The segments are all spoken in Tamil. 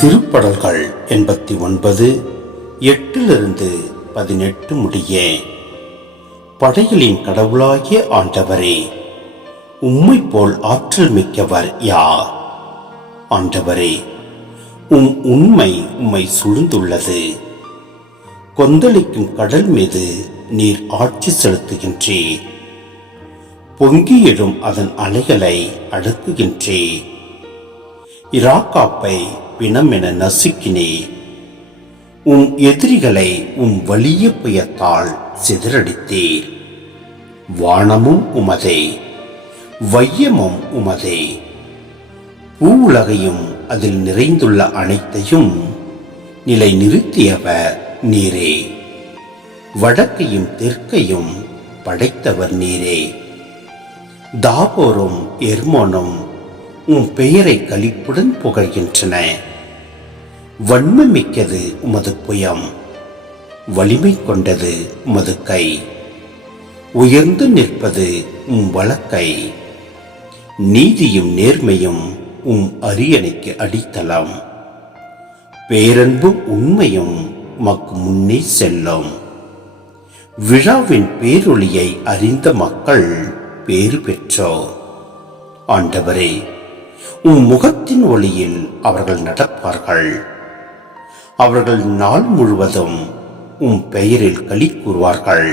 திருப்படல்கள் 89 8-18 முடிய. படைகளின் கடவுளாகிய ஆண்டவரே, உம்மை போல் ஆற்றல் மிக்கவர் யார்? ஆண்டவரே, உண்மை உம்மை சூழ்ந்துள்ளது. கொந்தளிக்கும் கடல் மீது நீர் ஆட்சி செலுத்துகின்றீர். பொங்கி எழும் அதன் அலைகளை அடக்குகின்றீர். இராக்காப்பை பிணமென நசுக்கினே. எதிரிகளை வலிய புயத்தால் சிதறடித்தீர். வானமும் உமதே, வையமும் உமதே. பூவுலகையும் அதில் நிறைந்துள்ள அனைத்தையும் நிலை நிறுத்தியவர் நீரே. வடக்கையும் தெற்கையும் படைத்தவர் நீரே. தாபோரும் எர்மோனும் பெயரை களிப்புடன் புகழ்கின்றன. வன்மமிக்கது உமது புயம், வலிமை கொண்டது உமது கை. உயர்ந்து நிற்பது வலக்கை. நீதியும் நேர்மையும் அரியணைக்கு அடித்தளம். பேரன்பும் உண்மையும் உமக்கு முன்னே செல்லும். விழாவின் பேரொளியை அறிந்த மக்கள் பேறு பெற்றோர். ஆண்டவரே, முகத்தின் ஒளியில் அவர்கள் நடப்பார்கள். அவர்கள் நாள் முழுவதும் பெயரில் களி கூறுவார்கள்.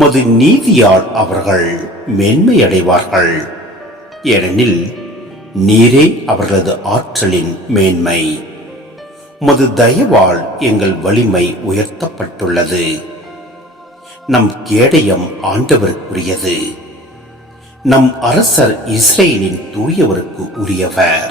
மது நீதியால் அவர்கள் மேன்மையடைவார்கள். ஏனெனில் நீரே அவர்களது ஆற்றலின் மேன்மை. மது தயவால் எங்கள் வலிமை உயர்த்தப்பட்டுள்ளது. நம் கேடயம் ஆண்டவருக்குரியது. நம் அரசர் இஸ்ரேலின் தூயவருக்கு உரியவர்.